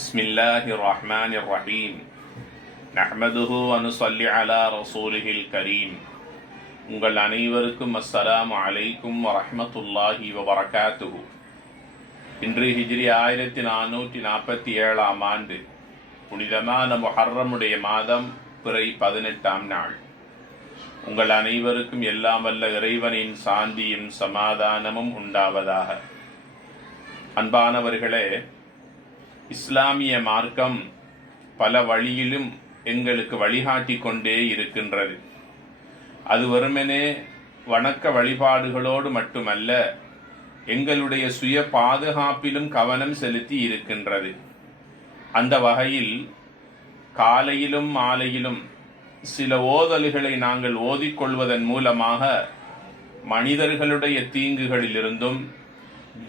பிஸ்மில்லாஹிர் ரஹ்மானிர் ரஹீம். நஹ்மதுஹு வ நுஸல்லி அலா ரசூலிஹில் கரீம். உங்கள் அனைவருக்கும் அஸ்ஸலாமு அலைக்கும் வ ரஹ்மத்துல்லாஹி வ பரகாத்துஹு. இன்று ஹிஜ்ரி 1447 ஆண்டு புனிதமான முஹர்ரமுடைய மாதம் பிறை 18ஆம் நாள். உங்கள் அனைவருக்கும் எல்லாம் வல்ல இறைவனின் சாந்தியும் சமாதானமும் உண்டாவதாக. அன்பானவர்களே, இஸ்லாமிய மார்க்கம் பல வழியிலும் எங்களுக்கு வழிகாட்டி கொண்டே இருக்கின்றது. அது வெறுமனே வணக்க வழிபாடுகளோடு மட்டுமல்ல, எங்களுடைய சுய பாதுகாப்பிலும் கவனம் செலுத்தி இருக்கின்றது. அந்த வகையில் காலையிலும் மாலையிலும் சில ஓதல்களை நாங்கள் ஓதிக்கொள்வதன் மூலமாக மனிதர்களுடைய தீங்குகளிலிருந்தும்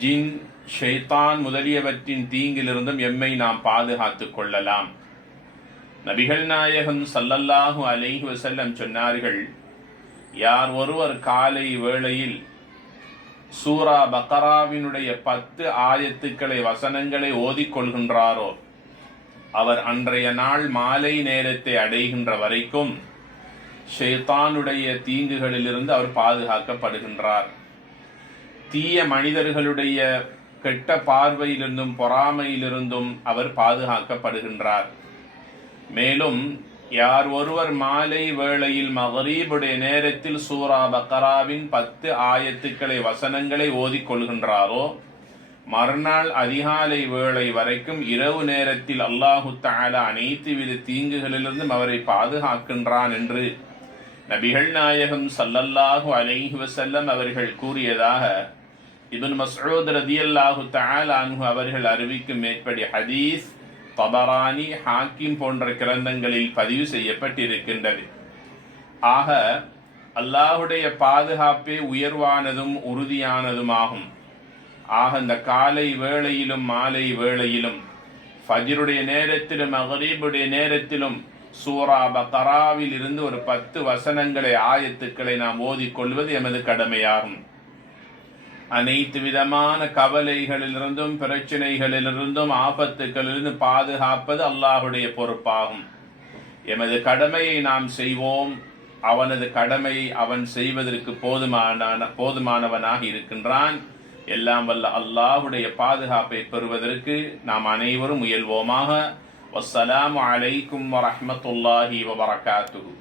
ஜின் ஷைத்தான் முதலியவற்றின் தீங்கிலிருந்தும் எம்மை நாம் பாதுகாத்துக் கொள்ளலாம். நபிகள் நாயகம் ஸல்லல்லாஹு அலைஹி வஸல்லம் சொன்னார்கள், யார் ஒருவர் காலை வேளையில் சூரா பக்ராவினுடைய 10 ஆயத்துக்களை வசனங்களை ஓதிக்கொள்கின்றாரோ அவர் அன்றைய நாள் மாலை நேரத்தை அடைகின்ற வரைக்கும் ஷைத்தானுடைய தீங்குகளிலிருந்து அவர் பாதுகாக்கப்படுகின்றார். தீய மனிதர்களுடைய கெட்ட பார்வையிலிருந்தும் பொறாமையிலிருந்தும் அவர் பாதுகாக்கப்படுகின்றார். மேலும் யார் ஒருவர் மாலை வேளையில் மகரீபுடைய நேரத்தில் சூரா பக்ராவின் 10 ஆயத்துக்களை வசனங்களை ஓதிக்கொள்கின்றாரோ மறுநாள் அதிகாலை வேளை வரைக்கும் இரவு நேரத்தில் அல்லாஹு தஆலா அனைத்து வித தீங்குகளிலிருந்தும் அவரை பாதுகாக்கின்றான் என்று நபிகள் நாயகம் ஸல்லல்லாஹு அலைஹி வஸல்லம் அவர்கள் கூறியதாக இப்னு மஸ்ஊத் ரலியல்லாஹு தஆலா அன்ஹு அவர்கள் அறிவிக்கும் மேற்படி ஹதீஸ் தபரானி, ஹாக்கிம் போன்ற கிரந்தங்களில் பதிவு செய்யப்பட்டிருக்கின்றது. ஆக அல்லாஹுடைய பாதுகாப்பே உயர்வானதும் உறுதியானதுமாகும். ஆக இந்த காலை வேளையிலும் மாலை வேளையிலும் ஃபஜ்ருடைய நேரத்திலும் மக்ரிபுடைய நேரத்திலும் சூரா பக்ராவில் இருந்து ஒரு 10 வசனங்களை ஆயத்துக்களை நாம் ஓதிக்கொள்வது எமது கடமையாகும். அனைத்து விதமான கவலைகளிலிருந்தும் பிரச்சனைகளிலிருந்தும் ஆபத்துகளிலிருந்து பாதுகாப்பது அல்லாஹுடைய பொறுப்பாகும். எமது கடமையை நாம் செய்வோம். அவனது கடமையை அவன் செய்வதற்கு போதுமானவனாக இருக்கின்றான். எல்லாம் வல்ல அல்லாஹுடைய பாதுகாப்பை பெறுவதற்கு நாம் அனைவரும் முயல்வோமாக. வஸ்ஸலாமு அலைக்கும் வரஹ்மத்துல்லாஹி வபரகாத்துஹு.